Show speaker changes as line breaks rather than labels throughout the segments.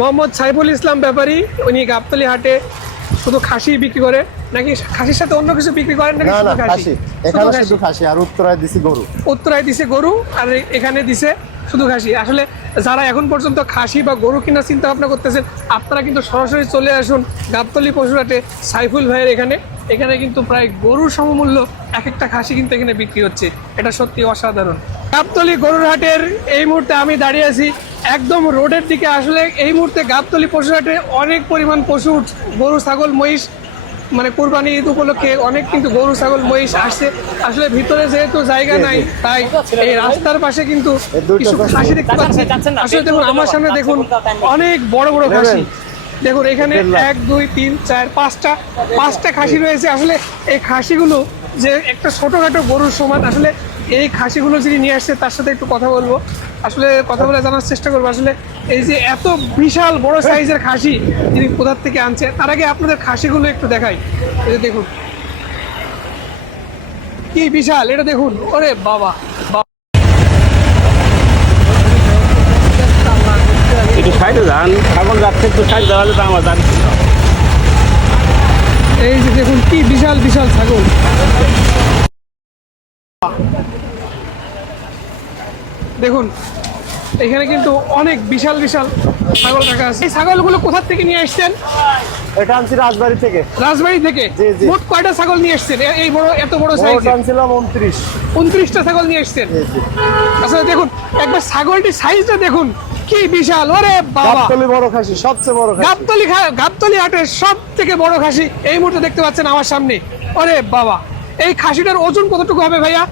মোহাম্মদ সাইফুল ইসলাম ব্যাপারী উনি গাবতলি হাটে শুধু খাসি বিক্রি করে নাকি খাসির সাথে অন্য কিছু বিক্রি করেন নাকি শুধু
খাসি? এখানে শুধু খাসি আর উত্তরায় দিছি গরু।
উত্তরায় দিছে গরু আর এখানে দিছে শুধু খাসি। আসলে যারা এখন পর্যন্ত খাসি বা গরু কেনার চিন্তা ভাবনা করতেছেন আপনারা কিন্তু সরাসরি চলে আসুন গাবতলি পশুহাটে সাইফুল ভাইয়ের এখানে। এখানে কিন্তু প্রায় গরুর সমমূল্য এক একটা খাসি কিন্তু এখানে বিক্রি হচ্ছে। এটা সত্যি অসাধারণ। গাবতলি গরুর হাটের এই মুহূর্তে আমি দাঁড়িয়ে আছি একদম রোডের দিকে আসলে এই মুহূর্তে গাবতলি পশুহাটে অনেক পরিমাণ পশু গরু ছাগল মহিষ মানে কোরবানি ঈদ উপলক্ষে অনেক কিন্তু গরু ছাগল মহিষ আসছে। আসলে ভিতরে যেহেতু জায়গা নাই তাই এই রাস্তার পাশে কিন্তু কিছু খাসি দেখতে পাচ্ছি। আসলে দেখুন আমার সামনে দেখুন অনেক বড় বড় খাসি। দেখুন এখানে এক দুই তিন চার পাঁচটা পাঁচটা খাসি রয়েছে। আসলে এই খাসিগুলো যে একটা ছোটখাটো গরুর সমান আসলে এই খাসিগুলো যিনি নিয়ে আসছে তার সাথে একটু কথা বলব। আসলে কথা বলে জানার চেষ্টা করব। আসলে এই যে এত বিশাল বড় সাইজের খাসি যিনি কোথার থেকে আনছে তার আগে আপনাদের খাসিগুলো একটু দেখাই। এই দেখুন। কি বিশাল এটা দেখুন। ওরে বাবা।
একটু সাইডে যান। ছাগল যাচ্ছে একটু সাইড দেওয়ালে তো আমার
এই যে দেখুন কি বিশাল বিশাল ছাগল। দেখুন এখানে কিন্তু অনেক বিশাল বিশাল ছাগল রাখা আছে। এই ছাগলগুলো কোথা থেকে নিয়ে আসছেন?
এটা আনছি রাজবাড়ি থেকে।
রাজবাড়ি থেকে। মোট কয়টা ছাগল নিয়ে এসছেন? এ- এই বড় এত বড় সাইজ
আনছিলাম উনত্রিশ।
উনত্রিশটা ছাগল নিয়ে এসছেন? আসলে দেখুন একবার ছাগলটির সাইজটা দেখুন। কি বিশাল ওরে বাবা!
গাবতলি বড় খাসি সবচেয়ে বড় খাসি।
গাবতলি গাবতলি হাটের সব থেকে বড় খাসি এই মুহূর্তে দেখতে পাচ্ছেন আমার সামনে। ওরে বাবা! এই খাসিটার ওজন কতটুকু হবে ভাইয়া?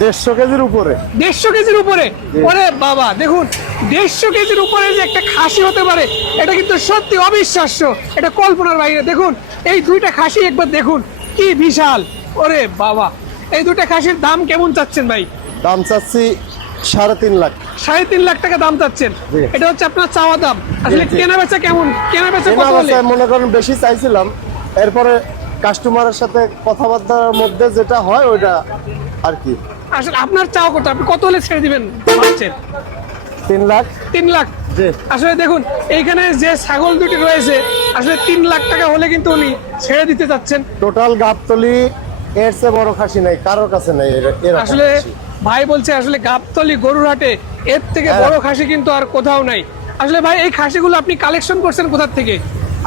দেড়শো কেজির উপরে।
দেড়শো কেজির উপরে? ওরে বাবা দেখুন দেড়শো কেজির উপরে যে একটা খাসি হতে পারে এটা কিন্তু সত্যি অবিশ্বাস্য। এটা কল্পনার বাইরে। দেখুন এই দুইটা খাসি একবার দেখুন কি বিশাল। ওরে বাবা এই দুইটা খাসির দাম কেমন চাচ্ছেন ভাই?
দাম চাচ্ছি সাড়ে তিন লাখ।
সাড়ে তিন লাখ টাকা দাম চাচ্ছেন। এটা হচ্ছে আপনার চাওয়া দাম। আসলে। কেনা বেচা কেমন? কেনা বেচা কত
মনে করেন বেশি চাইছিলাম। এরপরে কাস্টমারের সাথে কথাবার্তার মধ্যে যেটা হয় ওইটা আর কি।
আসলে আপনার চাওয়া কত? আপনি কত হলে ছেড়ে দিবেন? ভাবছেন
তিন লাখ।
তিন লাখ? আসলে দেখুন এইখানে যে ছাগল দুটি রয়েছে আসলে তিন লাখ টাকা হলে কিন্তু উনি ছেড়ে দিতে চাচ্ছেন।
টোটাল গাবতলি এর চেয়ে বড় খাসি নাই কারোর কাছে নেই
আসলে ভাই বলছে আসলে গাবতলি গরুর হাটে এর থেকে
হ্যাঁ।
বড় খাসি কিন্তু আর কোথাও নাই। আসলে ভাই এই খাসিগুলো আপনি কালেকশন করছেন কোথার থেকে?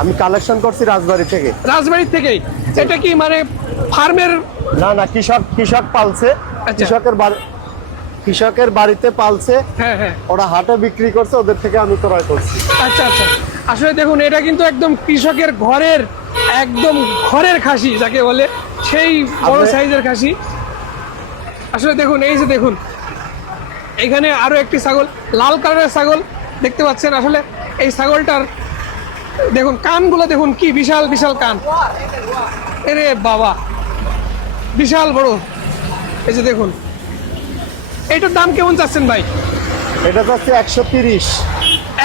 আমি কালেকশন করছি রাজবাড়ি থেকে।
রাজবাড়ির থেকেই। এটা কি মানে ফার্মের
না না কৃষক কৃষক পালছে।
আচ্ছা।
কৃষকের বাড়ি কৃষকের বাড়িতে পালছে।
হ্যাঁ হ্যাঁ।
ওরা হাটে বিক্রি করছে ওদের থেকে আমি ক্রয় করছি।
আচ্ছা আচ্ছা। আসলে দেখুন এটা কিন্তু একদম কৃষকের ঘরের একদম ঘরের খাসি যাকে বলে সেই বড় সাইজের খাসি। আসলে দেখুন এই যে দেখুন এখানে আরও একটি ছাগল লাল কালারের ছাগল দেখতে পাচ্ছেন। আসলে এই ছাগলটার দেখুন কানগুলো দেখুন কি বিশাল বিশাল কান। এরে বাবা। বিশাল বড়। এই যে দেখুন। এটার দাম কেমন চাচ্ছেন ভাই?
এটা যাচ্ছে একশো তিরিশ।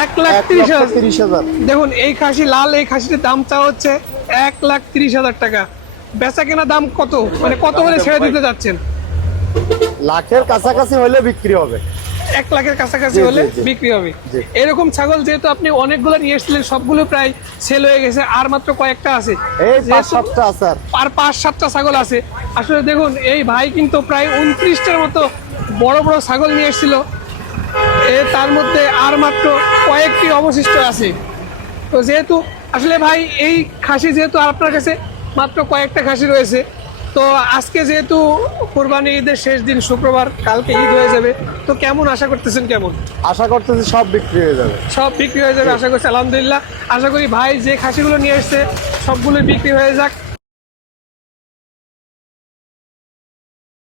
এক লাখ তিরিশ হাজার।
তিরিশ হাজার।
দেখুন এই খাসি লাল এই খাসির দাম চা হচ্ছে এক লাখ তিরিশ হাজার টাকা। বেচা কেনা দাম কত? মানে কত হলে ছেড়ে দিতে যাচ্ছেন
লাখের কাছাকাছি হলে বিক্রি হবে।
এক লাখের কাছাকাছি হলে বিক্রি হবে। এরকম ছাগল যেহেতু আপনি অনেকগুলো নিয়ে এসেছিলেন সবগুলো প্রায় সেল হয়ে গেছে আর মাত্র কয়েকটা আছে। আর পাঁচ সাতটা ছাগল আছে। আসলে দেখুন এই ভাই কিন্তু প্রায় উনত্রিশটার মতো বড় বড় ছাগল নিয়ে এসেছিল। এ তার মধ্যে আর মাত্র কয়েকটি অবশিষ্ট আছে। তো যেহেতু আসলে ভাই এই খাসি যেহেতু আপনার কাছে মাত্র কয়েকটা খাসি রয়েছে তো আজকে যেহেতু কোরবানি ঈদের শেষ দিন শুক্রবার কালকে ঈদ হয়ে যাবে তো কেমন আশা করতেছেন কেমন?
আশা করতেছি সব বিক্রি হয়ে যাবে।
সব বিক্রি হয়ে যাবে আশা করছি আলহামদুলিল্লাহ। আশা করি ভাই যে খাসিগুলো নিয়ে এসছে সবগুলো বিক্রি হয়ে যাক।